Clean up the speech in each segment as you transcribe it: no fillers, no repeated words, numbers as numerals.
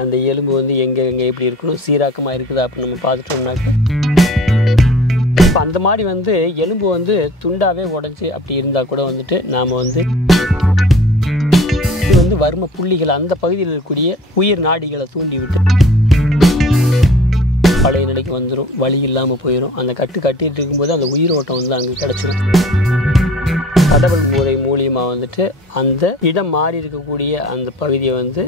அந்த எலும்பு வந்து எங்கே எப்படி இருக்கணும், சீராக்கமாக இருக்குதா அப்படின்னு நம்ம பார்த்துட்டோம்னாக்க, இப்போ அந்த மாதிரி வந்து எலும்பு வந்து துண்டாகவே உடஞ்சி அப்படி இருந்தால் கூட வந்துட்டு நாம் வந்து இது வந்து வர்ம புள்ளிகள் அந்த பகுதியில் இருக்கக்கூடிய உயிர் நாடிகளை தூண்டி விட்டு பழைய நிலைக்கு வந்துடும், வலி இல்லாமல் போயிடும். அந்த கட்டிட்டு இருக்கும்போது அந்த உயிரோட்டம் வந்து அங்கே கிடச்சிடும். கடவுள் முறை மூலியமாக வந்துட்டு அந்த இடம் மாறி இருக்கக்கூடிய அந்த பகுதியை வந்து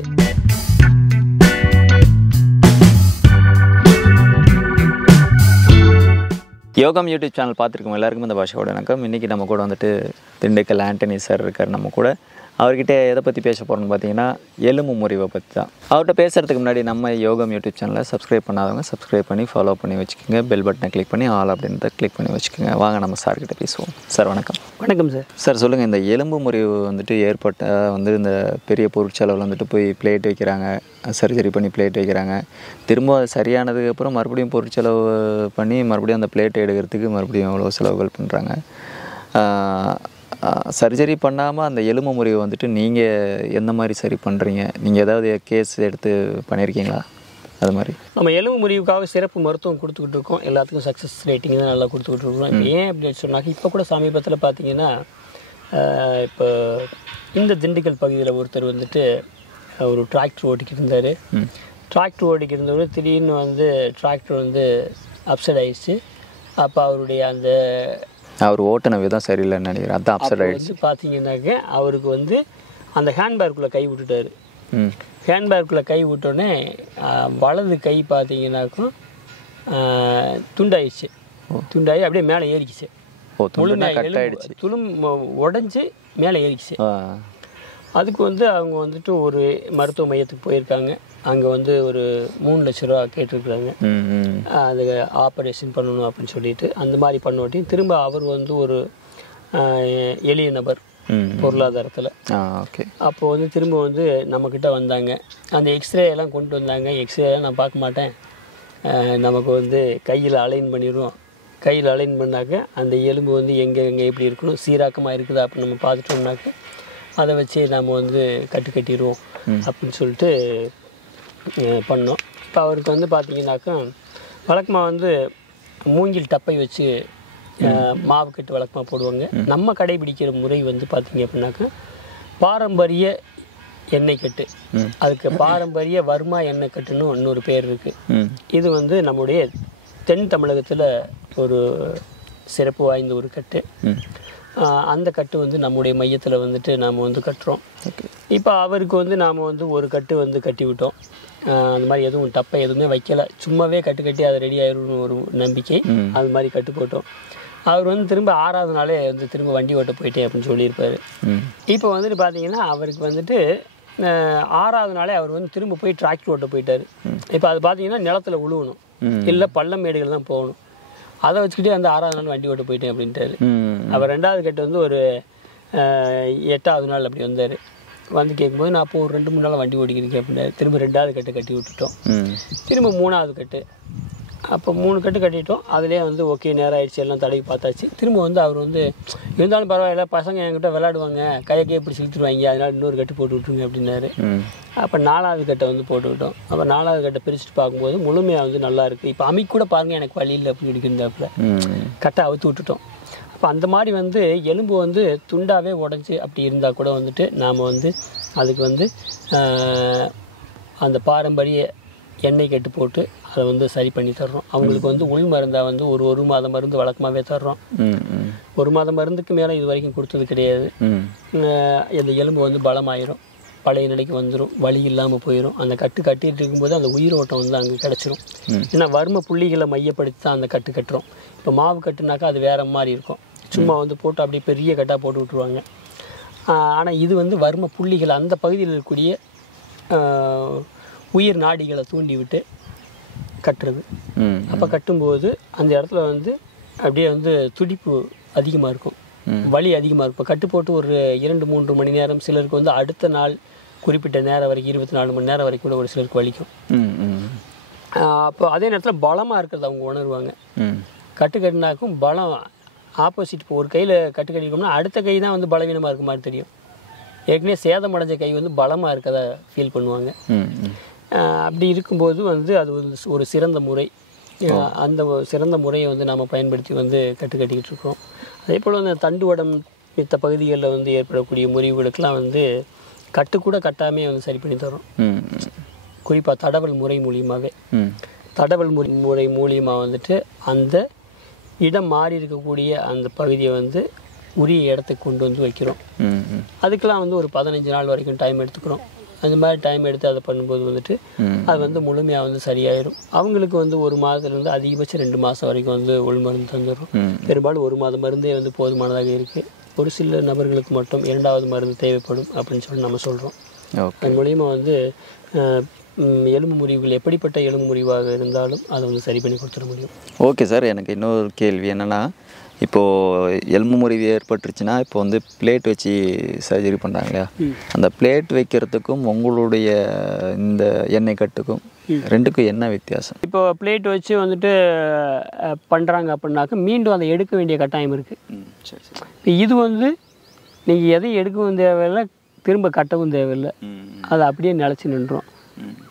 யோகம் யூடியூப் சேனல் பார்த்துருக்கோம் எல்லாருக்கும் இந்த பாஷையோட வணக்கம். இன்றைக்கி நம்ம கூட வந்துட்டு திண்டுக்கல் ஆண்டனி சார் இருக்கார் நம்ம கூட. அவர்கிட்ட எதை பற்றி பேச போகிறோம்னு பார்த்தீங்கன்னா எலும்பு முறிவை பற்றி தான். அவர்கிட்ட பேசுகிறதுக்கு முன்னாடி நம்ம யோகம் யூடியூப் சேனலை சப்ஸ்கிரைப் பண்ணாதவங்க சப்ஸ்கிரைப் பண்ணி ஃபாலோ பண்ணி வச்சுக்கோங்க. பெல் பட்டனை கிளிக் பண்ணி ஆல் அப்படின்றத கிளிக் பண்ணி வச்சுக்கோங்க. வாங்க நம்ம சார்கிட்ட பேசுவோம். சார் வணக்கம். வணக்கம் சார். சார் சொல்லுங்கள், இந்த எலும்பு முறிவு வந்துட்டு ஏற்பட்ட வந்து இந்த பெரிய பொருட்செலவில் வந்துட்டு போய் பிளேட் வைக்கிறாங்க, சர்ஜரி பண்ணி பிளேட் வைக்கிறாங்க, திரும்ப சரியானதுக்கப்புறம் மறுபடியும் பொருட்செலவு பண்ணி மறுபடியும் அந்த பிளேட்டை எடுக்கிறதுக்கு மறுபடியும் எவ்வளோ செலவுகள் பண்ணுறாங்க. சர்ஜரி பண்ணாமல் அந்த எலும்பு முறிவை வந்துட்டு நீங்கள் எந்த மாதிரி சரி பண்ணுறீங்க? நீங்கள் ஏதாவது கேஸ் எடுத்து பண்ணியிருக்கீங்களா? அது மாதிரி நம்ம எலும்பு முறிவுக்காக சிறப்பு மருத்துவம் கொடுத்துக்கிட்டு இருக்கோம். எல்லாத்துக்கும் சக்ஸஸ் ரேட்டிங் தான் நல்லா கொடுத்துக்கிட்டு இருக்கோம். ஏன் அப்படின்னு சொன்னாக்க, இப்போ கூட சமீபத்தில் பார்த்தீங்கன்னா, இப்போ இந்த திண்டுக்கல் பகுதியில் ஒருத்தர் வந்துட்டு ஒரு டிராக்டர் ஓட்டிக்கிட்டு இருந்தார். டிராக்டர் ஓட்டிக்கிட்டு இருந்தவர் திடீர்னு வந்து டிராக்டர் வந்து அப்செட் ஆகிடுச்சு. அப்போ அவருடைய அந்த அவர் ஓட்டின விதம் சரியில்லைன்னு நினைக்கிறேன், அதான் அப்செட் ஆகிடுச்சு. பார்த்தீங்கன்னாக்க அவருக்கு வந்து அந்த ஹேண்ட்பேக்குள்ளே கை விட்டுட்டார். ஹேண்ட்பேக்குள்ளே கை விட்டோடனே வலது கை பார்த்தீங்கன்னாக்கும் துண்டாயிடுச்சு. துண்டாகி அப்படியே மேலே ஏறிக்குச்சு. துளும் உடஞ்சி மேலே ஏறிக்குச்சு. அதுக்கு வந்து அவங்க வந்துட்டு ஒரு மருத்துவ மையத்துக்கு போயிருக்காங்க. அங்கே வந்து ஒரு 3 லட்ச ரூபா கேட்டிருக்குறாங்க. அது ஆப்ரேஷன் பண்ணணும் அப்படின்னு சொல்லிட்டு அந்த மாதிரி பண்ணோட்டையும் திரும்ப அவர் வந்து ஒரு எளிய நபர் பொருளாதாரத்தில். அப்போ வந்து திரும்ப வந்து நம்மக்கிட்ட வந்தாங்க. அந்த எக்ஸ்ரே எல்லாம் கொண்டு வந்தாங்க. எக்ஸ்ரேலாம் நான் பார்க்க மாட்டேன், நமக்கு வந்து கையில் அலைன் பண்ணிடுவோம். கையில் அலைன் பண்ணாக்க அந்த எலும்பு வந்து எங்கே எப்படி இருக்கணும், சீராக்கமாக இருக்குதா அப்படின்னு நம்ம பார்த்துட்டோம்னாக்க அதை வச்சு நம்ம வந்து கட்டிடுவோம் அப்படின்னு சொல்லிட்டு பண்ணோம். இப்போ அவருக்கு வந்து பார்த்திங்கனாக்கா வழக்கமாக வந்து மூங்கில் டப்பை வச்சு மாவு கட்டு வழக்கமாக போடுவாங்க. நம்ம கடைபிடிக்கிற முறை வந்து பார்த்திங்க அப்படின்னாக்கா பாரம்பரிய எண்ணெய் கட்டு. அதுக்கு பாரம்பரிய வர்மா எண்ணெய் கட்டுன்னு இன்னொரு பேர் இருக்குது. இது வந்து நம்முடைய தென் தமிழகத்தில் ஒரு சிறப்பு வாய்ந்த ஒரு கட்டு. அந்த கட்டு வந்து நம்முடைய மையத்தில் வந்துட்டு நாம் வந்து கட்டுறோம். இப்போ அவருக்கு வந்து நாம் வந்து ஒரு கட்டு வந்து கட்டி விட்டோம். அந்த மாதிரி எதுவும் டப்பை எதுவுமே வைக்கலை, சும்மாவே கட்டி அது ரெடி ஆயிரும்னு ஒரு நம்பிக்கை. அது மாதிரி கட்டு போட்டோம். அவர் வந்து திரும்ப 6வது நாளே வந்து திரும்ப வண்டி ஓட்ட போயிட்டேன் அப்படின்னு சொல்லியிருப்பார். இப்போ வந்துட்டு பார்த்தீங்கன்னா அவருக்கு வந்துட்டு 6வது நாளே அவர் வந்து திரும்ப போய் டிராக்டர் ஓட்ட போயிட்டார். இப்போ அது பார்த்தீங்கன்னா நிலத்தில் உழுவணும், இல்லை பள்ளம் மேடுகள் தான் போகணும். அதை வச்சுக்கிட்டே அந்த 6வது நாள் வண்டி ஓட்ட போயிட்டேன் அப்படின்ட்டாரு. அவர் 2வது கட்டு வந்து ஒரு 8வது நாள் அப்படி வந்தார். வந்து கேட்கும்போது நான் அப்போ ஒரு 2-3 நாள் வண்டி ஓடிக்கிறேன் அப்படின்னாரு. திரும்ப 2வது கட்டு கட்டி விட்டுட்டோம். திரும்ப 3வது கட்டு. அப்போ 3 கட்டு கட்டிட்டோம். அதிலே வந்து ஓகே நேரம் ஆயிடுச்சு, எல்லாம் தடவி பார்த்தாச்சு. திரும்ப வந்து அவர் வந்து இருந்தாலும் பரவாயில்ல, பசங்க என்கிட்ட விளையாடுவாங்க, கையை எப்படி செலுத்திடுவாங்க, அதனால இன்னொரு கட்டு போட்டு விட்டுருங்க அப்படின்னாரு. அப்போ 4வது கட்டை வந்து போட்டு விட்டோம். அப்போ 4வது கட்டை பிரிச்சுட்டு பார்க்கும்போது முழுமையாக வந்து நல்லா இருக்குது. இப்போ அமைக்க கூட பாருங்கள், எனக்கு வழி இல்லை அப்படி இருக்குந்தாப்புல கட்டை அவுத்து விட்டுட்டோம். அப்போ அந்த மாதிரி வந்து எலும்பு வந்து துண்டாகவே உடஞ்சி அப்படி இருந்தால் கூட வந்துட்டு நாம் வந்து அதுக்கு வந்து அந்த பாரம்பரிய எண்ணெய் கட்டு போட்டு அதை வந்து சரி பண்ணி தர்றோம். அவங்களுக்கு வந்து உள் மருந்தாக வந்து ஒரு மாதம் மருந்து வழக்கமாகவே தர்றோம். 1 மாதம் மருந்துக்கு மேலே இது வரைக்கும் கொடுத்தது கிடையாது. இந்த எலும்பு வந்து பலமாயிரும், பழைய நிலைக்கு வந்துடும், வலி இல்லாமல் போயிடும். அந்த கட்டிட்டு இருக்கும்போது அந்த உயிரோட்டம் வந்து அங்கே கிடச்சிரும். ஏன்னா வர்ம புள்ளிகளை மையப்படுத்தி தான் அந்த கட்டுறோம். இப்போ மாவு கட்டுனாக்கா அது வேறு மாதிரி இருக்கும், சும்மா வந்து போட்டு அப்படியே பெரிய கட்டாக போட்டு விட்ருவாங்க. ஆனால் இது வந்து வர்ம புள்ளிகள் அந்த பகுதியில் இருக்கக்கூடிய உயிர் நாடிகளை தூண்டி விட்டு கட்டுறது. அப்போ கட்டும்போது அந்த இடத்துல வந்து அப்படியே வந்து துடிப்பு அதிகமாக இருக்கும், வலி அதிகமாக இருக்கும். கட்டு போட்டு ஒரு 2-3 மணி நேரம், சிலருக்கு வந்து அடுத்த நாள் குறிப்பிட்ட நேரம் வரைக்கும் 24 மணி நேரம் வரைக்கும் கூட ஒரு சிலருக்கு வலிக்கும். அப்போ அதே நேரத்தில் பலமாக இருக்கிறது அவங்க உணர்வாங்க. கட்டுனாக்கும் பலம் ஆப்போசிட். இப்போ ஒரு கையில் கட்டு கட்டிக்கோம்னா அடுத்த கை தான் வந்து பலவீனமாக இருக்க மாதிரி தெரியும். ஏற்கனவே சேதமடைஞ்ச கை வந்து பலமாக இருக்கதை ஃபீல் பண்ணுவாங்க. அப்படி இருக்கும்போது வந்து அது ஒரு சிறந்த முறை. அந்த சிறந்த முறையை வந்து நாம் பயன்படுத்தி வந்து கட்டிக்கிட்டு இருக்கிறோம். அதே போல் அந்த தண்டுவடம் மித்த பகுதிகளில் வந்து ஏற்படக்கூடிய முறிவுகளுக்கெல்லாம் வந்து கட்டுக்கூட கட்டாமே வந்து சரி பண்ணி தரோம். குறிப்பாக தடவல் முறை மூலியமாகவே தடவல் முறை மூலியமாக வந்துட்டு அந்த இடம் மாறி இருக்கக்கூடிய அந்த பகுதியை வந்து உரிய இடத்துக்கு கொண்டு வந்து வைக்கிறோம். அதுக்கெல்லாம் வந்து ஒரு 15 நாள் வரைக்கும் டைம் எடுத்துக்கிறோம். அந்த மாதிரி டைம் எடுத்து அதை பண்ணும்போது வந்துட்டு அது வந்து முழுமையாக வந்து சரியாயிடும். அவங்களுக்கு வந்து 1 மாதத்துலேருந்து அதிகபட்சம் 2 மாதம் வரைக்கும் வந்து உள்மருந்து தந்துடும். பெரும்பாலும் 1 மாத மருந்தே வந்து போதுமானதாக இருக்குது. ஒரு சில நபர்களுக்கு மட்டும் 2வது மருந்து தேவைப்படும் அப்படின்னு சொல்லி நம்ம சொல்கிறோம். அதன் மூலிமா வந்து எலும்பு முறிவுகள் எப்படிப்பட்ட எலும்பு முறிவாக இருந்தாலும் அதை வந்து சரி பண்ணி கொடுத்துட முடியும். ஓகே சார், எனக்கு இன்னொரு கேள்வி என்னென்னா, இப்போது எலும்பு முறிவு ஏற்பட்டுருச்சுன்னா இப்போ வந்து பிளேட் வச்சு சர்ஜரி பண்ணுறாங்க இல்லையா, அந்த பிளேட் வைக்கிறதுக்கும் உங்களுடைய இந்த எண்ணெய் கட்டுக்கும் ரெண்டுக்கும் என்ன வித்தியாசம்? இப்போ பிளேட் வச்சு வந்துட்டு பண்ணுறாங்க அப்படின்னாக்க மீண்டும் அதை எடுக்க வேண்டிய கட்டாயம் இருக்குது. இது வந்து நீங்கள் எதையும் எடுக்கவும் தேவையில்லை, திரும்ப கட்டவும் தேவையில்லை, அது அப்படியே நிலச்சி நின்றோம்.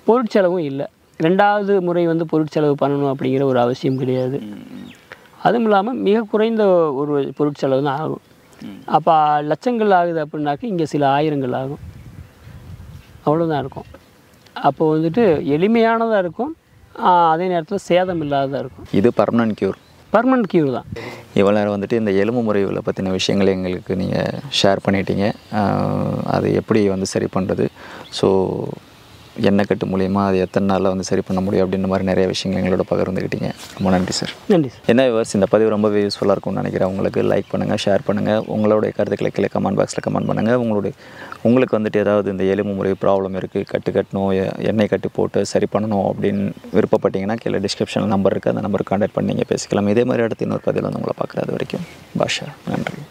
பொருட்செலவும் இல்லை. 2வது முறை வந்து பொருட்செலவு பண்ணணும் அப்படிங்கிற ஒரு அவசியம் கிடையாது. அதுவும் இல்லாமல் மிக குறைந்த ஒரு பொருட்செலவு தான் ஆகும். அப்போ லட்சங்கள் ஆகுது அப்படின்னாக்க இங்கே சில ஆயிரங்கள் ஆகும், அவ்வளோதான் இருக்கும். அப்போ வந்துட்டு எளிமையானதாக இருக்கும், அதே நேரத்தில் சேதம் இல்லாததாக இருக்கும். இது பர்மனன்ட் க்யூர் தான். இவ்வளோ நேரம் வந்துட்டு இந்த எலும்பு முறிவுகளை பற்றின விஷயங்களை எங்களுக்கு நீங்கள் ஷேர் பண்ணிட்டீங்க. அது எப்படி வந்து சரி பண்ணுறது, ஸோ எண்ணெய் கட்டு மூலிமா அது எத்தனை நாளில் வந்து சரி பண்ண முடியும் அப்படின்ற மாதிரி நிறைய விஷயங்கள் எங்களோட பகிர்ந்துக்கிட்டீங்க. ரொம்ப நன்றி சார். நன்றி சார். என்ன விவர்ஸ், இந்த பதிவு ரொம்பவே யூஸ்ஃபுல்லாக இருக்கும்னு நினைக்கிறேன். உங்களுக்கு லைக் பண்ணுங்கள், ஷேர் பண்ணுங்கள், உங்களுடைய கருத்துக்களை கீழே கமெண்ட் பாக்ஸில் கமெண்ட் பண்ணுங்கள். உங்களுக்கு வந்துட்டு ஏதாவது இந்த எலும்பு முறை ப்ராப்ளம் இருக்குது, கட்டணும், எண்ணெய் கட்டு போட்டு சரி பண்ணணும் அப்படின்னு விருப்பப்பட்டீங்கன்னா கீழே டிஸ்கிரிப்ஷனில் நம்பர் இருக்குது, அந்த நம்பருக்கு கான்டாக்ட் பண்ணி நீங்கள் பேசிக்கலாம். இதே மாதிரி அடுத்து இன்னொரு பதிவில் வந்து உங்களை பார்க்குறது வரைக்கும் பாஷா, நன்றி.